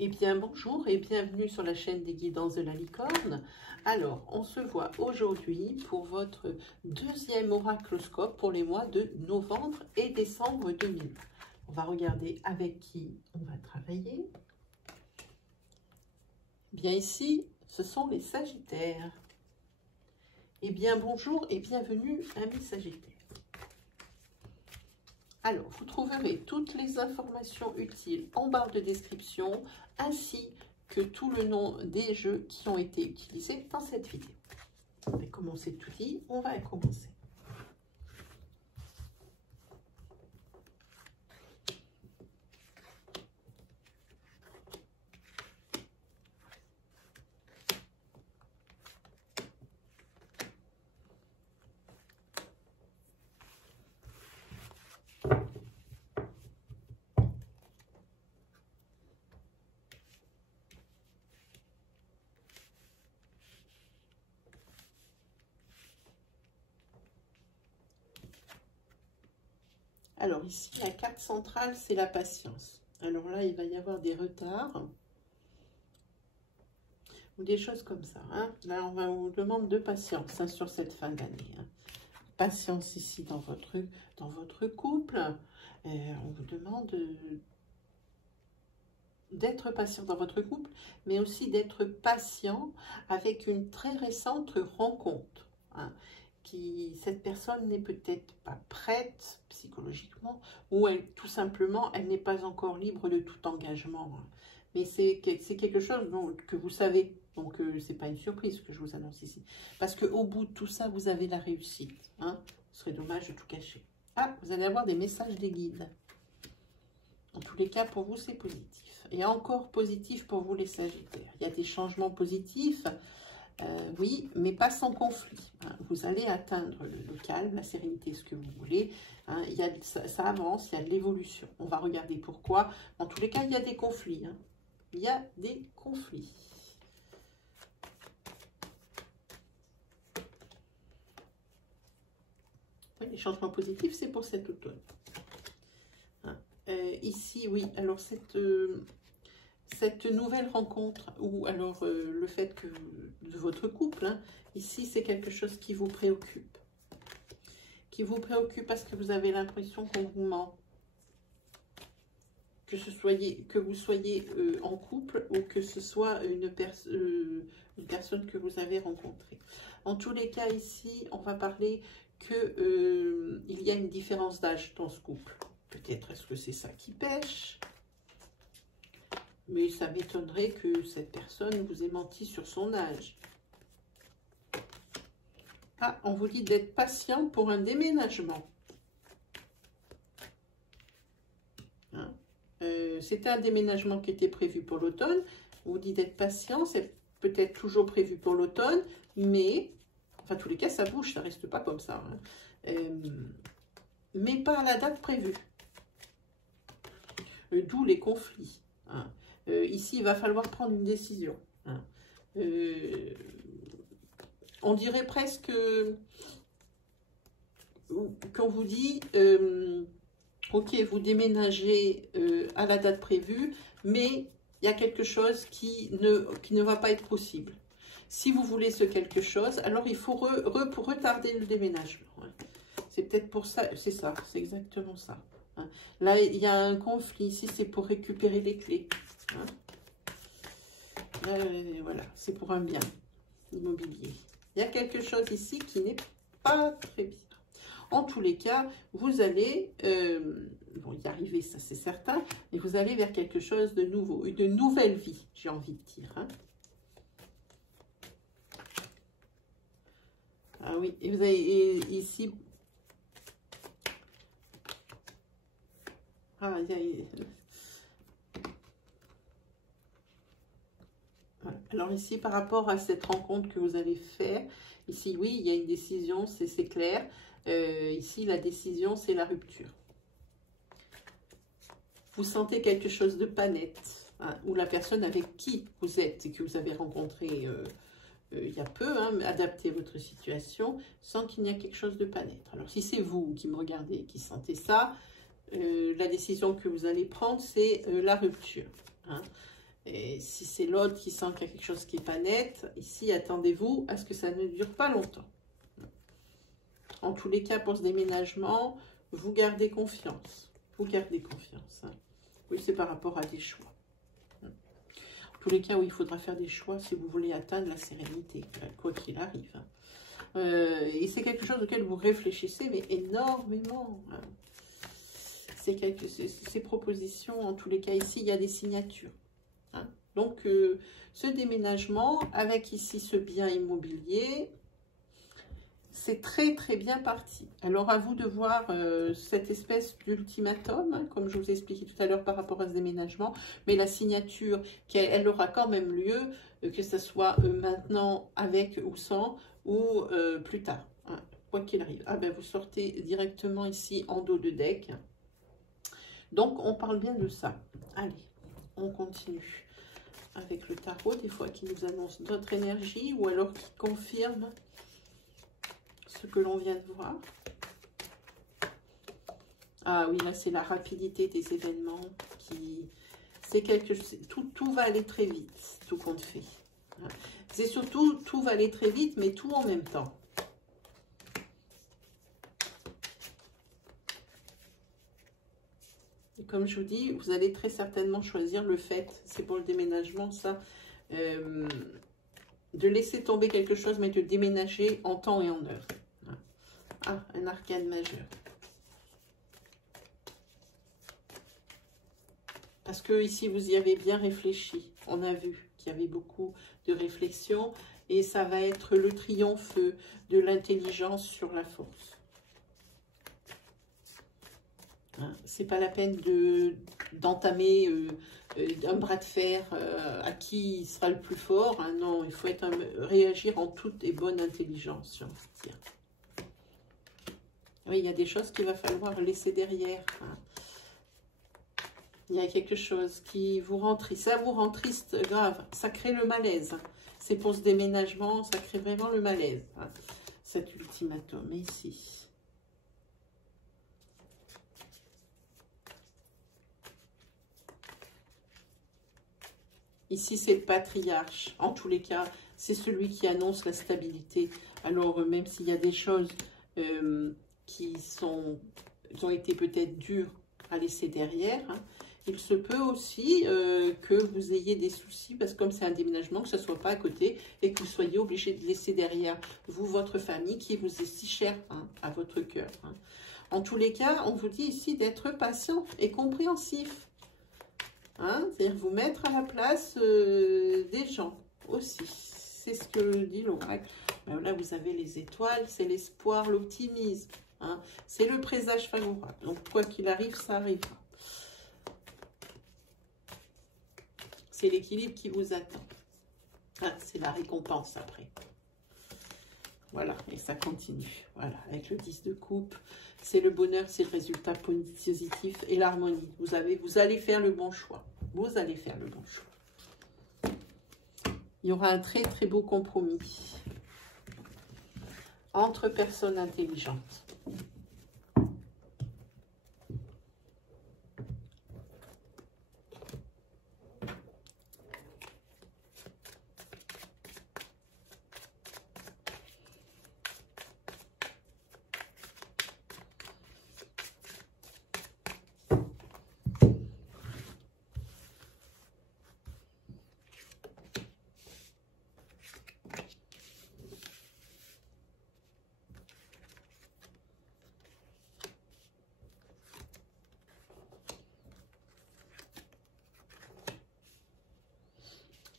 Eh bien, bonjour et bienvenue sur la chaîne des guidances de la licorne. Alors, on se voit aujourd'hui pour votre deuxième oracloscope pour les mois de novembre et décembre 2020. On va regarder avec qui on va travailler. Bien ici, ce sont les Sagittaires. Eh bien, bonjour et bienvenue, amis Sagittaires. Alors, vous trouverez toutes les informations utiles en barre de description, ainsi que tout le nom des jeux qui ont été utilisés dans cette vidéo. Et comme on s'est tout dit, on va commencer. Alors ici, la carte centrale, c'est la patience. Alors là, il va y avoir des retards ou des choses comme ça. Hein. Là, on vous demande de patience sur cette fin d'année. Hein. Patience ici dans votre couple. On vous demande d'être patient dans votre couple, mais aussi d'être patient avec une très récente rencontre. Hein. Cette personne n'est peut-être pas prête psychologiquement, ou tout simplement, elle n'est pas encore libre de tout engagement. Hein. Mais c'est quelque chose que vous savez, donc c'est pas une surprise que je vous annonce ici. Parce qu'au bout de tout ça, vous avez la réussite. Hein. Ce serait dommage de tout cacher. Ah, vous allez avoir des messages des guides. En tous les cas, pour vous, c'est positif. Et encore positif pour vous, les Sagittaires. Il y a des changements positifs. Oui, mais pas sans conflit. Hein. Vous allez atteindre le calme, la sérénité, ce que vous voulez. Hein. Ça avance, il y a de l'évolution. On va regarder pourquoi. En tous les cas, il y a des conflits. Hein. Il y a des conflits. Oui, les changements positifs, c'est pour cet automne. Hein. Ici, oui, alors cette nouvelle rencontre, ou alors le fait que de votre couple, hein, ici c'est quelque chose qui vous préoccupe. Qui vous préoccupe parce que vous avez l'impression qu'on vous ment. Que vous soyez en couple ou que ce soit une personne que vous avez rencontrée. En tous les cas ici, on va parler que il y a une différence d'âge dans ce couple. Peut-être est-ce que c'est ça qui pêche? Mais ça m'étonnerait que cette personne vous ait menti sur son âge. Ah, on vous dit d'être patient pour un déménagement. Hein? C'était un déménagement qui était prévu pour l'automne. On vous dit d'être patient, c'est peut-être toujours prévu pour l'automne, mais, enfin, tous les cas, ça bouge, ça reste pas comme ça. Hein. Mais pas à la date prévue. D'où les conflits. Hein. Ici, il va falloir prendre une décision. Hein. On dirait presque qu'on vous dit, ok, vous déménagez à la date prévue, mais il y a quelque chose qui ne va pas être possible. Si vous voulez ce quelque chose, alors il faut retarder le déménagement. Hein. C'est peut-être pour ça, c'est ça, c'est exactement ça. Hein. Là, il y a un conflit. Ici, c'est pour récupérer les clés. Hein. Voilà, c'est pour un bien immobilier. Il y a quelque chose ici qui n'est pas très bien. En tous les cas, vous allez bon, y arriver, ça c'est certain, mais vous allez vers quelque chose de nouveau, une nouvelle vie, j'ai envie de dire. Hein. Ah oui, et vous avez ici... Ah, voilà. Alors ici, par rapport à cette rencontre que vous allez faire, ici, oui, il y a une décision, c'est clair. Ici, la décision, c'est la rupture. Vous sentez quelque chose de pas net, hein, ou la personne avec qui vous êtes et que vous avez rencontré il y a peu, hein, adapter votre situation sans qu'il n'y ait quelque chose de pas net. Alors, si c'est vous qui me regardez et qui sentez ça, la décision que vous allez prendre, c'est la rupture. Hein. Et si c'est l'autre qui sent qu'il y a quelque chose qui n'est pas net, ici, attendez-vous à ce que ça ne dure pas longtemps. En tous les cas, pour ce déménagement, vous gardez confiance. Vous gardez confiance. Hein. Oui, c'est par rapport à des choix. En tous les cas, oui, il faudra faire des choix si vous voulez atteindre la sérénité, quoi qu'il arrive. Hein. Et c'est quelque chose auquel vous réfléchissez, mais énormément. Hein. Ces propositions, en tous les cas, ici, il y a des signatures. Hein. Donc, ce déménagement, avec ici ce bien immobilier, c'est très très bien parti. Alors à vous de voir cette espèce d'ultimatum, hein, comme je vous ai expliqué tout à l'heure par rapport à ce déménagement, mais la signature, elle aura quand même lieu, que ce soit maintenant avec ou sans, ou plus tard, hein, quoi qu'il arrive. Ah ben vous sortez directement ici en dos de deck. Donc on parle bien de ça. Allez, on continue avec le tarot, des fois qui nous annonce d'autres énergies, ou alors qui confirme ce que l'on vient de voir. Ah oui, là c'est la rapidité des événements qui... C'est quelque chose... Tout va aller très vite, tout compte fait. C'est surtout, tout va aller très vite, mais tout en même temps. Et comme je vous dis, vous allez très certainement choisir le fait, c'est pour le déménagement, ça, de laisser tomber quelque chose, mais de déménager en temps et en heure. Ah, un arcane majeur. Parce que ici, vous y avez bien réfléchi. On a vu qu'il y avait beaucoup de réflexion. Et ça va être le triomphe de l'intelligence sur la force. Hein, c'est pas la peine d'entamer un bras de fer à qui sera le plus fort. Hein, non, il faut réagir en toute et bonne intelligence, j'ai envie de dire. Oui, il y a des choses qu'il va falloir laisser derrière. Hein. Il y a quelque chose qui vous rend triste. Ça vous rend triste, grave. Ça crée le malaise. C'est pour ce déménagement, ça crée vraiment le malaise. Hein. Cet ultimatum ici. Ici, c'est le patriarche. En tous les cas, c'est celui qui annonce la stabilité. Alors, même s'il y a des choses... qui ont été peut-être durs à laisser derrière. Hein. Il se peut aussi que vous ayez des soucis, parce que comme c'est un déménagement, que ce ne soit pas à côté et que vous soyez obligé de laisser derrière vous, votre famille, qui vous est si chère, hein, à votre cœur. Hein. En tous les cas, on vous dit ici d'être patient et compréhensif. Hein. C'est-à-dire vous mettre à la place des gens aussi. C'est ce que dit l'oracle. Là, vous avez les étoiles, c'est l'espoir, l'optimisme. Hein. C'est le présage favorable. Donc, quoi qu'il arrive, ça arrivera. C'est l'équilibre qui vous attend. Ah, c'est la récompense après. Voilà, et ça continue. Voilà, avec le 10 de coupe, c'est le bonheur, c'est le résultat positif et l'harmonie. Vous allez faire le bon choix. Vous allez faire le bon choix. Il y aura un très très beau compromis entre personnes intelligentes.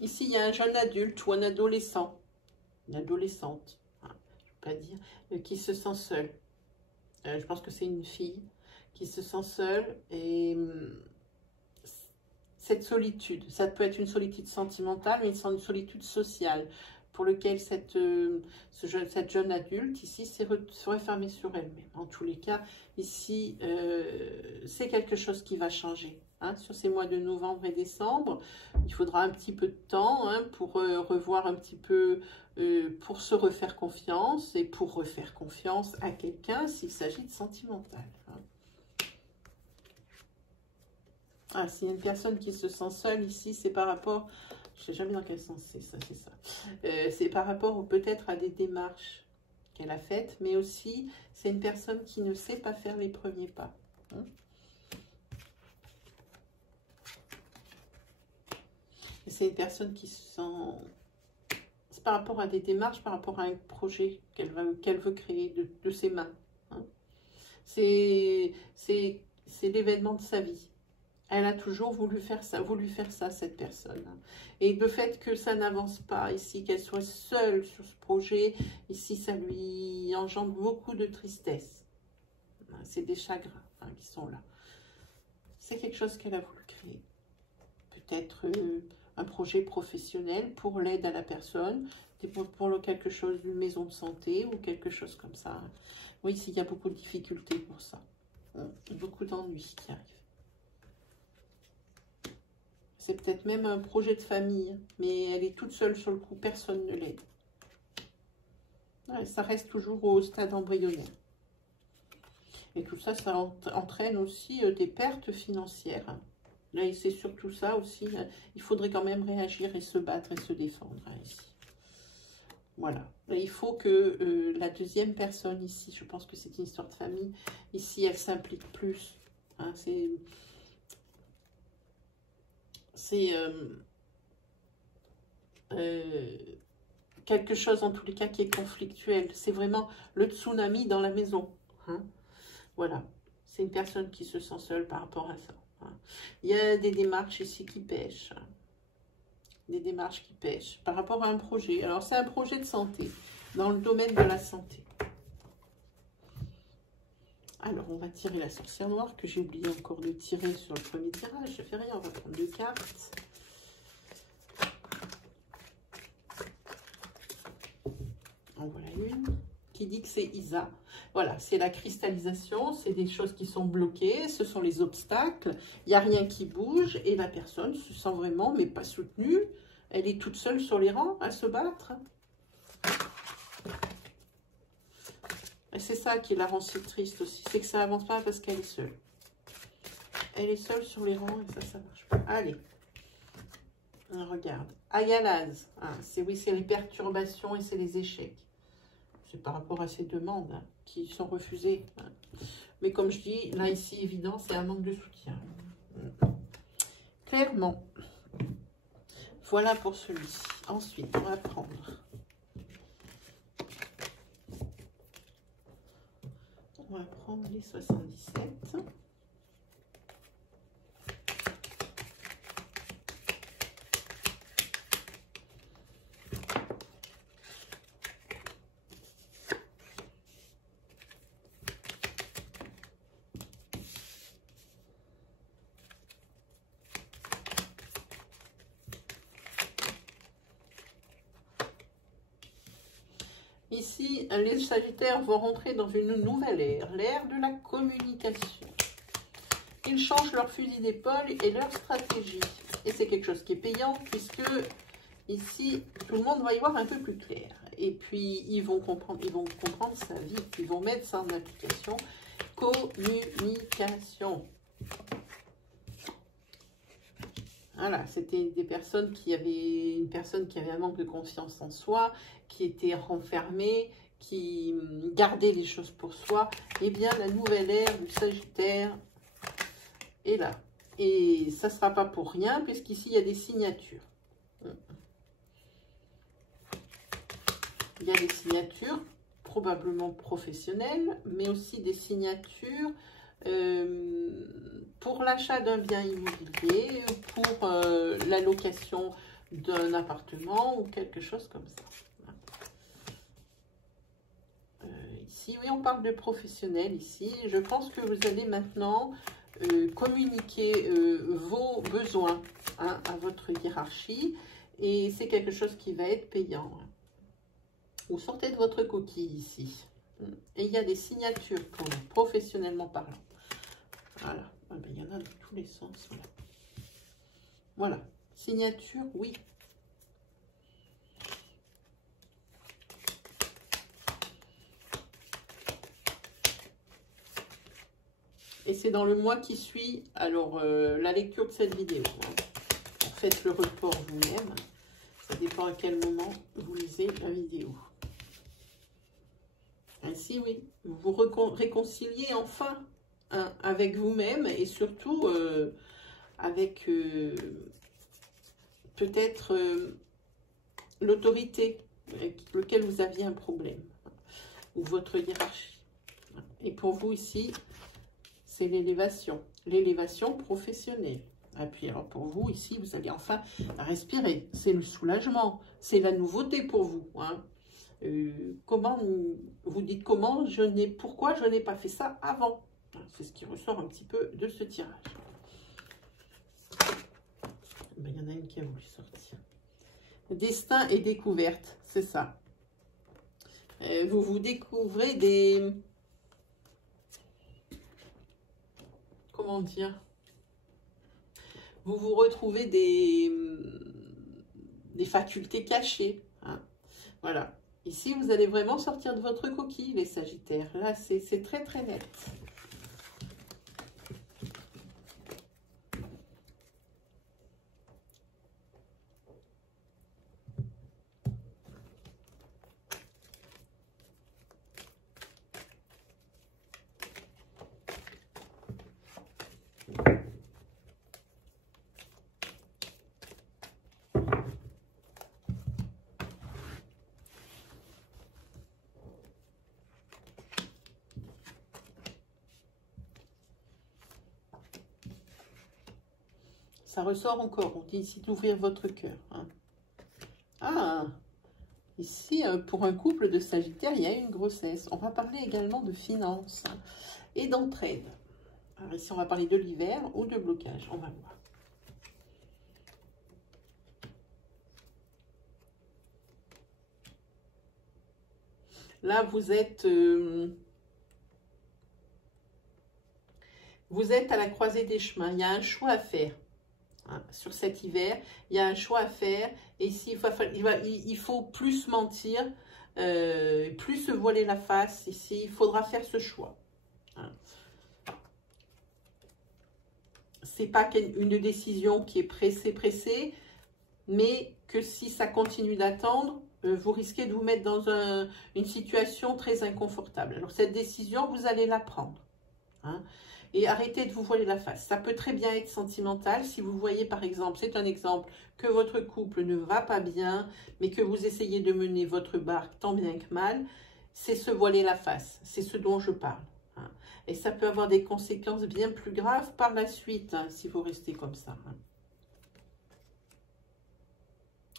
Ici, il y a un jeune adulte ou un adolescent, une adolescente, hein, je ne vais pas dire, qui se sent seule. Je pense que c'est une fille qui se sent seule et cette solitude, ça peut être une solitude sentimentale, mais une solitude sociale pour lequel cette jeune adulte ici s'est refermée sur elle-même. En tous les cas, ici, c'est quelque chose qui va changer. Hein, sur ces mois de novembre et décembre, il faudra un petit peu de temps, hein, pour revoir un petit peu, pour se refaire confiance et pour refaire confiance à quelqu'un s'il s'agit de sentimental. Hein. Ah, s'il y a une personne qui se sent seule ici, c'est par rapport... Je ne sais jamais dans quel sens c'est ça, c'est ça. C'est par rapport peut-être à des démarches qu'elle a faites, mais aussi, c'est une personne qui ne sait pas faire les premiers pas. Hein. Et c'est une personne qui se sent... C'est par rapport à des démarches, par rapport à un projet qu'elle veut créer de ses mains. Hein. C'est l'événement de sa vie. Elle a toujours voulu faire ça, cette personne. Et le fait que ça n'avance pas ici, qu'elle soit seule sur ce projet, ici, ça lui engendre beaucoup de tristesse. C'est des chagrins qui sont là. C'est quelque chose qu'elle a voulu créer. Peut-être un projet professionnel pour l'aide à la personne, pour quelque chose d'une maison de santé ou quelque chose comme ça. Oui, ici, il y a beaucoup de difficultés pour ça. Beaucoup d'ennuis qui arrivent. C'est peut-être même un projet de famille, mais elle est toute seule sur le coup, personne ne l'aide. Ouais, ça reste toujours au stade embryonnaire. Et tout ça, ça entraîne aussi des pertes financières. Là, c'est surtout ça aussi. Il faudrait quand même réagir et se battre et se défendre ici. Voilà. Là, il faut que la deuxième personne ici, je pense que c'est une histoire de famille, ici, elle s'implique plus. Hein, c'est quelque chose en tous les cas qui est conflictuel. C'est vraiment le tsunami dans la maison. Hein. Voilà. C'est une personne qui se sent seule par rapport à ça. Hein. Il y a des démarches ici qui pêchent. Hein. Des démarches qui pêchent par rapport à un projet. Alors, c'est un projet de santé, dans le domaine de la santé. Alors, on va tirer la sorcière noire, que j'ai oublié encore de tirer sur le premier tirage. Je fais rien, on va prendre 2 cartes. En voilà une qui dit que c'est Isa. Voilà, c'est la cristallisation, c'est des choses qui sont bloquées, ce sont les obstacles, il n'y a rien qui bouge et la personne se sent vraiment, mais pas soutenue. Elle est toute seule sur les rangs à se battre. Et c'est ça qui la rend si triste aussi, c'est que ça n'avance pas parce qu'elle est seule. Elle est seule sur les rangs et ça marche pas. Allez, on regarde. Ayalaz, hein, c'est les perturbations et c'est les échecs. C'est par rapport à ces demandes qui sont refusées. Hein. Mais comme je dis, là ici, évident, c'est un manque de soutien. Clairement. Voilà pour celui-ci. Ensuite, on va prendre... On va prendre les 77. Ici, les Sagittaires vont rentrer dans une nouvelle ère, l'ère de la communication. Ils changent leur fusil d'épaule et leur stratégie. Et c'est quelque chose qui est payant, puisque ici, tout le monde va y voir un peu plus clair. Et puis, ils vont comprendre sa vie, ils vont mettre ça en application. Communication. Voilà, c'était des personnes une personne qui avait un manque de confiance en soi, qui était renfermée, qui gardait les choses pour soi. Eh bien, la nouvelle ère du Sagittaire est là. Et ça ne sera pas pour rien, puisqu'ici, il y a des signatures. Il y a des signatures, probablement professionnelles, mais aussi des signatures pour l'achat d'un bien immobilier, pour la location d'un appartement ou quelque chose comme ça. Ici, oui, on parle de professionnel ici. Je pense que vous allez maintenant communiquer vos besoins à votre hiérarchie et c'est quelque chose qui va être payant. Vous sortez de votre coquille ici. Et il y a des signatures pour vous, professionnellement parlant. Voilà. Ah ben, il y en a dans tous les sens. Voilà. Voilà. Signature, oui. Et c'est dans le mois qui suit, alors, la lecture de cette vidéo. Faites le report vous-même. Ça dépend à quel moment vous lisez la vidéo. Ainsi, oui, vous vous réconciliez enfin avec vous-même et surtout avec peut-être l'autorité avec laquelle vous aviez un problème ou votre hiérarchie. Et pour vous ici, c'est l'élévation professionnelle. Et puis alors pour vous ici, vous allez enfin respirer. C'est le soulagement, c'est la nouveauté pour vous. Hein. Comment vous dites pourquoi je n'ai pas fait ça avant. C'est ce qui ressort un petit peu de ce tirage. Ben, il y en a une qui a voulu sortir. Destin et découverte, c'est ça. Vous vous découvrez des... Comment dire? Vous vous retrouvez des facultés cachées. Hein. Voilà. Ici, vous allez vraiment sortir de votre coquille, les Sagittaires. Là, c'est très, très net. Ça ressort encore. On dit ici d'ouvrir votre cœur. Hein. Ah, ici, pour un couple de Sagittaires, il y a une grossesse. On va parler également de finances et d'entraide. Alors ici, on va parler de l'hiver ou de blocage. On va voir. Là, vous êtes à la croisée des chemins. Il y a un choix à faire. Hein, sur cet hiver, il y a un choix à faire. Et ici, il faut plus mentir, plus se voiler la face. Ici, il faudra faire ce choix. Hein. C'est pas une décision qui est pressée, mais que si ça continue d'attendre, vous risquez de vous mettre dans une situation très inconfortable. Alors, cette décision, vous allez la prendre. Hein. Et arrêtez de vous voiler la face. Ça peut très bien être sentimental. Si vous voyez, par exemple, c'est un exemple, que votre couple ne va pas bien, mais que vous essayez de mener votre barque tant bien que mal, c'est se voiler la face. C'est ce dont je parle. Hein. Et ça peut avoir des conséquences bien plus graves par la suite, hein, si vous restez comme ça.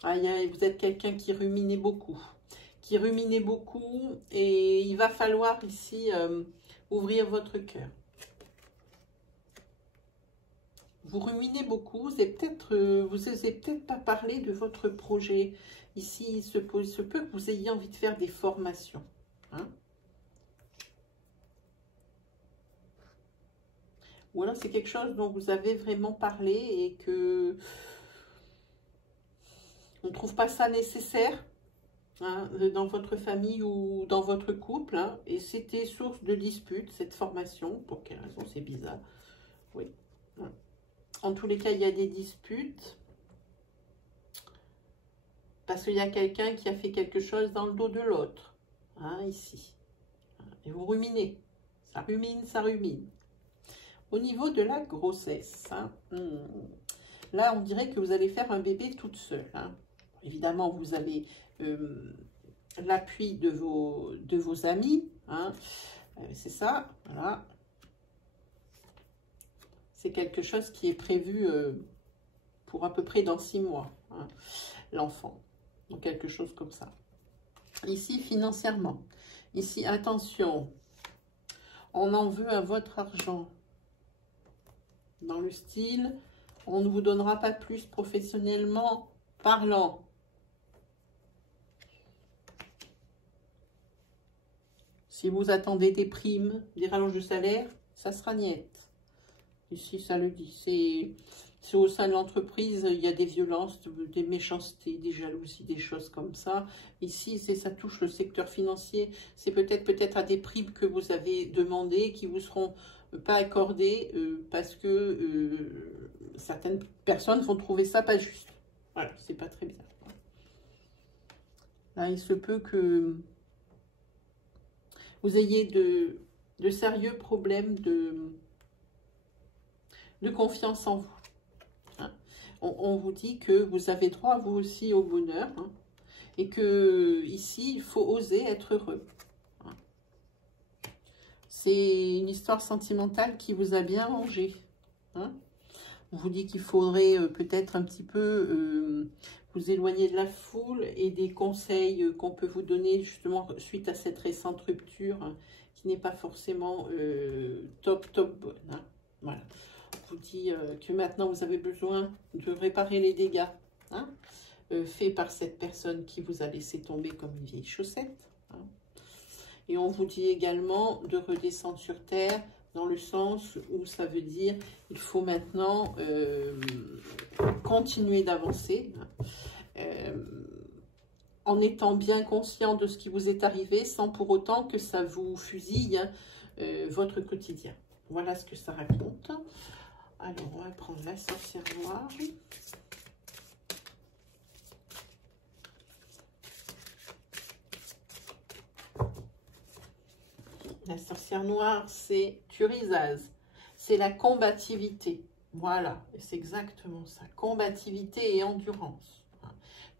Hein. Vous êtes quelqu'un qui ruminait beaucoup. Et il va falloir ici ouvrir votre cœur. Vous ruminez beaucoup, vous n'osez peut-être pas parler de votre projet. Ici, il se peut que vous ayez envie de faire des formations. Hein. Ou alors c'est quelque chose dont vous avez vraiment parlé et que on ne trouve pas ça nécessaire, hein, dans votre famille ou dans votre couple. Hein, et c'était source de dispute, cette formation. Pour quelle raison? C'est bizarre. Oui. Hein. En tous les cas, il y a des disputes. Parce qu'il y a quelqu'un qui a fait quelque chose dans le dos de l'autre. Hein, ici. Et vous ruminez. Ça rumine, ça rumine. Au niveau de la grossesse, hein, là, on dirait que vous allez faire un bébé toute seule. Hein. Évidemment, vous avez l'appui de vos amis. Hein. C'est ça, voilà. C'est quelque chose qui est prévu pour à peu près dans 6 mois, hein, l'enfant. Donc, quelque chose comme ça. Ici, financièrement. Ici, attention, on en veut à votre argent. Dans le style, on ne vous donnera pas plus professionnellement parlant. Si vous attendez des primes, des rallonges de salaire, ça sera niet. Ici, ça le dit. C'est au sein de l'entreprise, il y a des violences, des méchancetés, des jalousies, des choses comme ça. Ici, ça touche le secteur financier. C'est peut-être à des primes que vous avez demandées qui vous seront pas accordé parce que certaines personnes vont trouver ça pas juste. Voilà, c'est pas très bien. Là, il se peut que vous ayez de sérieux problèmes de confiance en vous. Hein. On vous dit que vous avez droit, vous aussi, au bonheur. Hein, et que ici, il faut oser être heureux. Hein. C'est une histoire sentimentale qui vous a bien rangé. Hein. On vous dit qu'il faudrait peut-être un petit peu vous éloigner de la foule et des conseils qu'on peut vous donner justement suite à cette récente rupture hein, qui n'est pas forcément top bonne. Hein. Voilà. On vous dit que maintenant vous avez besoin de réparer les dégâts hein, faits par cette personne qui vous a laissé tomber comme une vieille chaussette. Hein. Et on vous dit également de redescendre sur terre dans le sens où ça veut dire il faut maintenant continuer d'avancer en étant bien conscient de ce qui vous est arrivé sans pour autant que ça vous fusille votre quotidien. Voilà ce que ça raconte. Alors, on va prendre la sorcière noire. La sorcière noire, c'est Thurisaz. C'est la combativité. Voilà, c'est exactement ça. Combativité et endurance.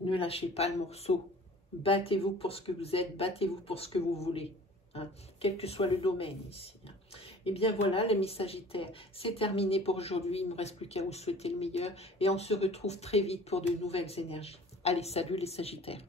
Ne lâchez pas le morceau. Battez-vous pour ce que vous êtes. Battez-vous pour ce que vous voulez. Hein, quel que soit le domaine ici. Hein. Et bien voilà, l'ami Sagittaire, c'est terminé pour aujourd'hui. Il ne me reste plus qu'à vous souhaiter le meilleur. Et on se retrouve très vite pour de nouvelles énergies. Allez, salut les Sagittaires.